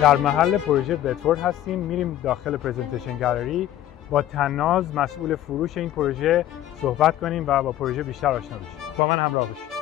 در محل پروژه بدفورد هستیم. میریم داخل پرزنتیشن گالری با تناز مسئول فروش این پروژه صحبت کنیم و با پروژه بیشتر آشنا بشیم. با من همراه باشید.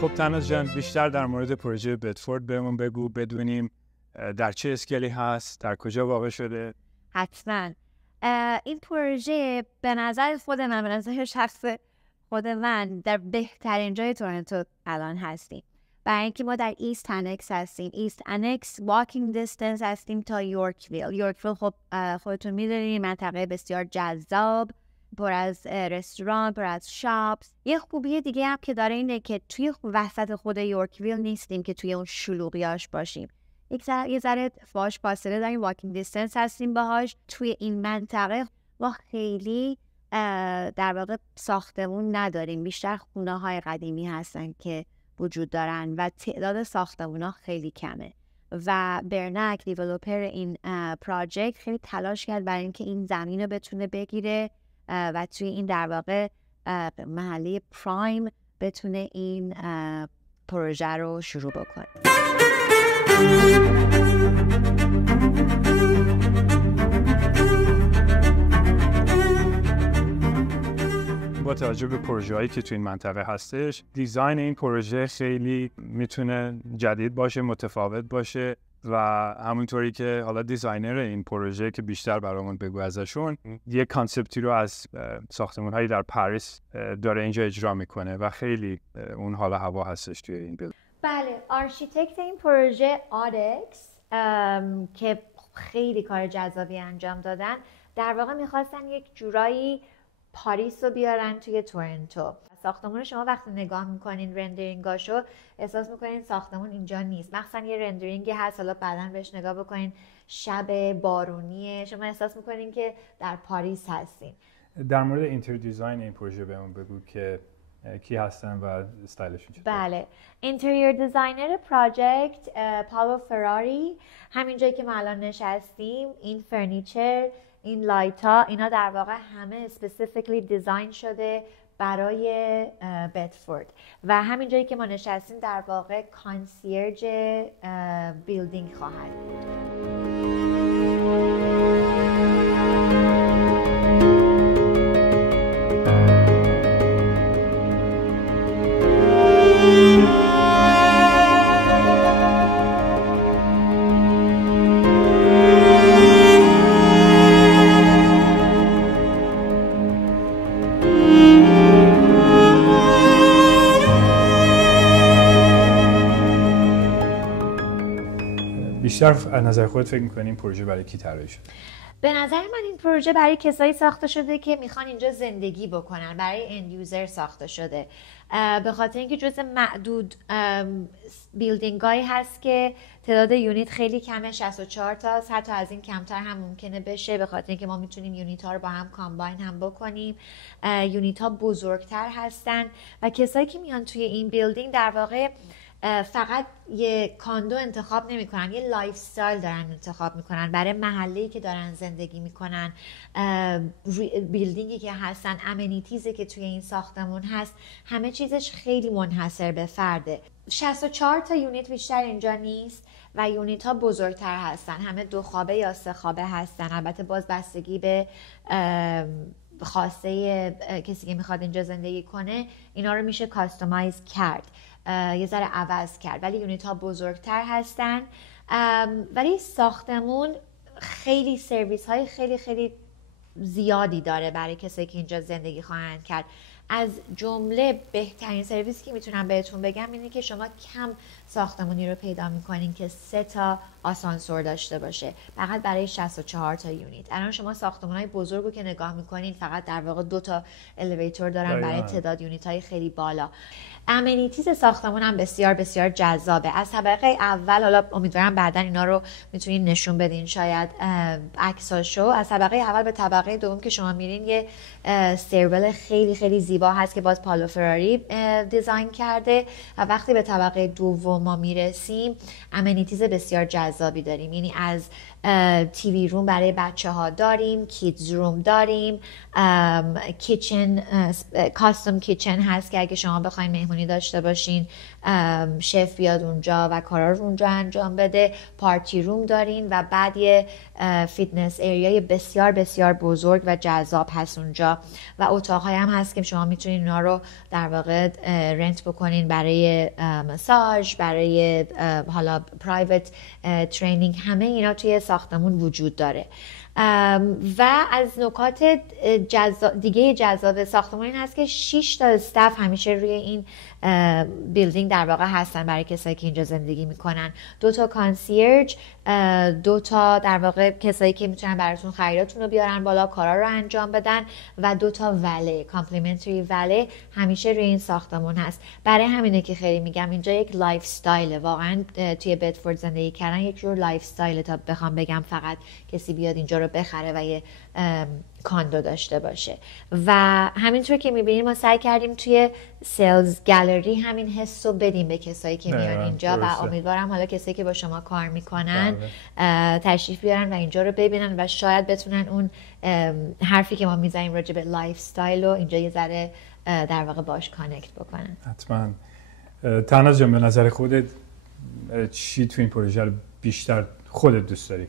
خب تناز جان، بیشتر در مورد پروژه بدفورد بهمون بگو، بدونیم در چه اسکیلی هست، در کجا واقع شده. حتما. این پروژه به نظر خود من، به نظر شخص خود من، در بهترین جای تورنتو الان هستیم. برای اینکه ما در ایست انکس هستیم. ایست انکس واکینگ دیستنس هستیم تا یورکویل. یورکویل خب خودتون میدونید منطقه بسیار جذاب، پر از رستوران، پر از شاپس. یه خوبی دیگه هم که داره اینه که توی وسط خود یورکویل نیستیم که توی اون شلوغیاش باشیم. یه ذره باهاش فاصله داریم، واکینگ دیستنس هستیم باهاش. توی این منطقه ما خیلی در واقع ساختمون نداریم، بیشتر خونه‌های قدیمی هستن که وجود دارن و تعداد ساختمون‌ها خیلی کمه. و برنک دیولوپر این پراجکت خیلی تلاش کرد برای اینکه این زمین رو بتونه بگیره و توی این در واقع محله پرایم بتونه این پروژه رو شروع بکنه. با توجه به پروژه‌هایی که تو این منطقه هستش، دیزاین این پروژه خیلی میتونه جدید باشه، متفاوت باشه و همونطوری که حالا دیزاینر این پروژه که بیشتر برامون بگو ازشون، یه کانسپتی رو از ساختمان‌هایی در پاریس داره اینجا اجرا میکنه و خیلی اون حالا هوا هستش توی این بیلد. بله، آرشیتکت این پروژه آدکس که خیلی کار جذابی انجام دادن، در واقع میخواستن یک جورایی پاریس رو بیارن توی تورنتو. ساختمون شما وقتی نگاه میکنین رندرینگاشو احساس میکنین ساختمون اینجا نیست. مثلا یه رندرینگی هست، حالا بعداً بهش نگاه بکنین شب بارونیه، شما احساس میکنین که در پاریس هستین. در مورد اینتر دیزاین این پروژه بهمون بگو که کی هستن و استایلشون چطوره؟ بله، اینتریور دیزاینر پراجکت پاولو فراری. همین جایی که ما الان نشستیم، این فرنیچر، این لایتا، اینا در واقع همه اسپسیفیکلی دیزاین شده برای بدفورد و همین جایی که ما نشستیم در واقع کانسیرج بیلدینگ خواهد بود. بیشتر از نظر خودت فکر می‌کنی این پروژه برای کی طراحی شده؟ به نظر من این پروژه برای کسایی ساخته شده که میخوان اینجا زندگی بکنن، برای اند یوزر ساخته شده، به خاطر اینکه جزء معدود بیلدینگایی هست که تعداد یونیت خیلی کمه، 64 تاست، حتی از این کمتر هم ممکنه بشه، به خاطر اینکه ما میتونیم یونیت ها رو با هم کامباین هم بکنیم. یونیت ها بزرگتر هستن و کسایی که میان توی این بیلدینگ در واقع فقط یه کاندو انتخاب نمی کنن، یه لایف استایل دارن انتخاب میکنن برای محله‌ای که دارن زندگی میکنن، بیلدینگی که هستن، امنیتیزی که توی این ساختمون هست، همه چیزش خیلی منحصر به فرده. 64 تا یونیت بیشتر اینجا نیست و یونیت ها بزرگتر هستن، همه 2 خوابه یا 3 خوابه هستن. البته باز بستگی به خواسته کسی که میخواد اینجا زندگی کنه، اینا رو میشه کاستومایز کرد، یه ذره عوض کرد، ولی یونیت ها بزرگتر هستن. ولی ساختمون خیلی سرویس های خیلی خیلی زیادی داره برای کسی که اینجا زندگی خواهند کرد. از جمله بهترین سرویسی که میتونم بهتون بگم اینه که شما کم ساختمونی رو پیدا میکنین که 3 تا آسانسور داشته باشه فقط برای 64 تا یونیت. الان شما ساختمان‌های بزرگ رو که نگاه میکنین فقط در واقع 2 تا الیویتور دارن برای تعداد یونیت‌های خیلی بالا. امنیتیز ساختمون هم بسیار بسیار جذابه. از طبقه اول، حالا امیدوارم بعدا اینا رو میتونین نشون بدین شاید عکساشو، از طبقه اول به طبقه دوم که شما میرین یه استیرول خیلی خیلی زیبا هست که باز پالو فراری دیزاین کرده و وقتی به طبقه دوم ما میرسیم امنیتیز بسیار جذابی داریم. یعنی از تیوی روم برای بچه ها داریم، کیدز روم داریم، کیچن، کاستوم کیچن هست که اگه شما بخواین مهمونی داشته باشین شف بیاد اونجا و کارا رو اونجا انجام بده. پارتی روم دارین و بعد یه فیتنس ایریای بسیار بسیار بزرگ و جذاب هست اونجا و اتاق‌های هم هست که شما میتونین اونا رو در واقع رنت بکنین برای مساج، برای حالا پرایوت ترینینگ. همه اینا توی ساختمون وجود داره. و از نکات دیگه جذاب ساختمان این هست که 6 تا استاف همیشه روی این بیلدینگ در واقع هستن برای کسایی که اینجا زندگی میکنن. 2 تا کانسیرج، 2 تا در واقع کسایی که میتونن براتون خریداتون رو بیارن بالا، کارا رو انجام بدن و 2 تا وله، کامپلیمنتری وله همیشه روی این ساختمان هست. برای همینه که خیلی میگم اینجا یک لایف استایل، واقعا توی بدفورد زندگی کردن یک جور لایف استایل تا بخوام بگم فقط کسی بیاد اینجا رو بخره و یه کاندو داشته باشه. و همینطور که میبینیم ما سعی کردیم توی سیلز گالری همین حس رو بدیم به کسایی که میان اینجا و امیدوارم حالا کسایی که با شما کار میکنن تشریف بیارن و اینجا رو ببینن و شاید بتونن اون حرفی که ما میزنیم راجع به لایف استایل رو اینجا یه ذره در واقع باش کانکت بکنن. حتما. تناز جان، به نظر خودت چی تو این پروژه رو بیشتر خودت دوست داری؟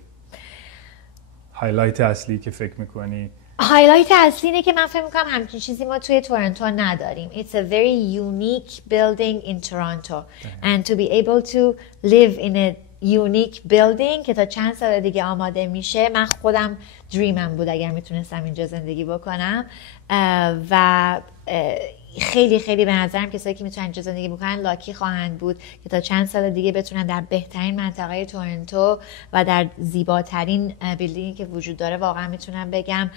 هایلایت اصلی که فکر میکنی؟ هایلایت اصلی اینه که من فکر میکنم همچین چیزی ما توی تورنتو نداریم. It's a very unique building in Toronto and to be able to live in a unique building که تا چند سال دیگه آماده میشه. من خودم دریمم بود اگر میتونستم اینجا زندگی بکنم و خیلی خیلی به نظرم کسایی که میتونن اینجا زندگی بکنن لاکی خواهند بود که تا چند سال دیگه بتونن در بهترین منطقه تورنتو و در زیباترین بیلدینگی که وجود داره، واقعا میتونم بگم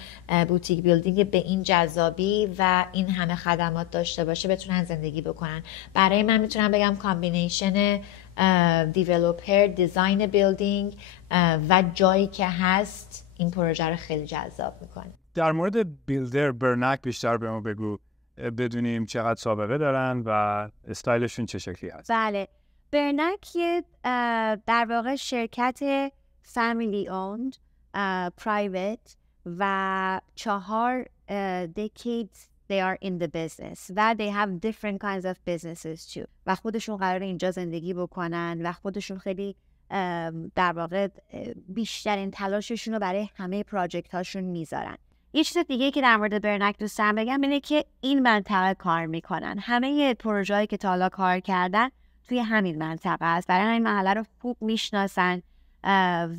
بوتیک بیلدینگ به این جذابی و این همه خدمات داشته باشه بتونن زندگی بکنن. برای من میتونم بگم کامبینیشن دیولوپر، دیزاین بیلدینگ و جایی که هست این پروژه رو خیلی جذاب میکنه. در مورد بیلدر برنک بیشتر به ما بگو، بدونیم چقدر سابقه دارن و استایلشون چه شکلی هست. بله، برنک یه در واقع شرکت فامیلی اوند، پرایوت و 4 decades they are in the business و they have different kinds of businesses too و خودشون قراره اینجا زندگی بکنن و خودشون خیلی در واقع بیشترین تلاششون رو برای همه پراجکت هاشون میذارن. یه چیز دیگه که در مورد برنک دوستم بگم اینه که این منطقه کار میکنن. همه پروژه‌ای که تا حالا کار کردن توی همین منطقه است. برای این محله رو خوب میشناسن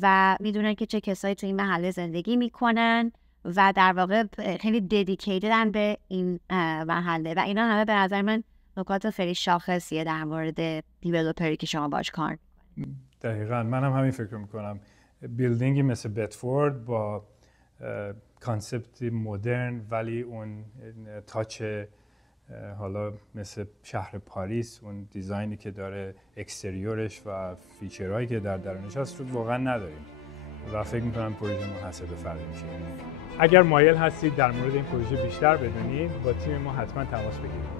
و میدونن که چه کسایی توی این محله زندگی میکنن و در واقع خیلی ددیکیتدن به این محله و اینا همه به نظر من نکات خیلی شاخصیه در مورد دیولپری که شما باش کار میکنید. دقیقاً منم همین فکر میکنم. بیلدینگی مثل بدفورد با کانسپت مدرن ولی اون تاچ حالا مثل شهر پاریس، اون دیزاینی که داره، اکستریورش و فیچرهایی که در درونش هست رو واقعا نداریم و فکر میکنم پروژه منحصر به فرد میشه. اگر مایل هستید در مورد این پروژه بیشتر بدونید با تیم ما حتما تماس بگیرید.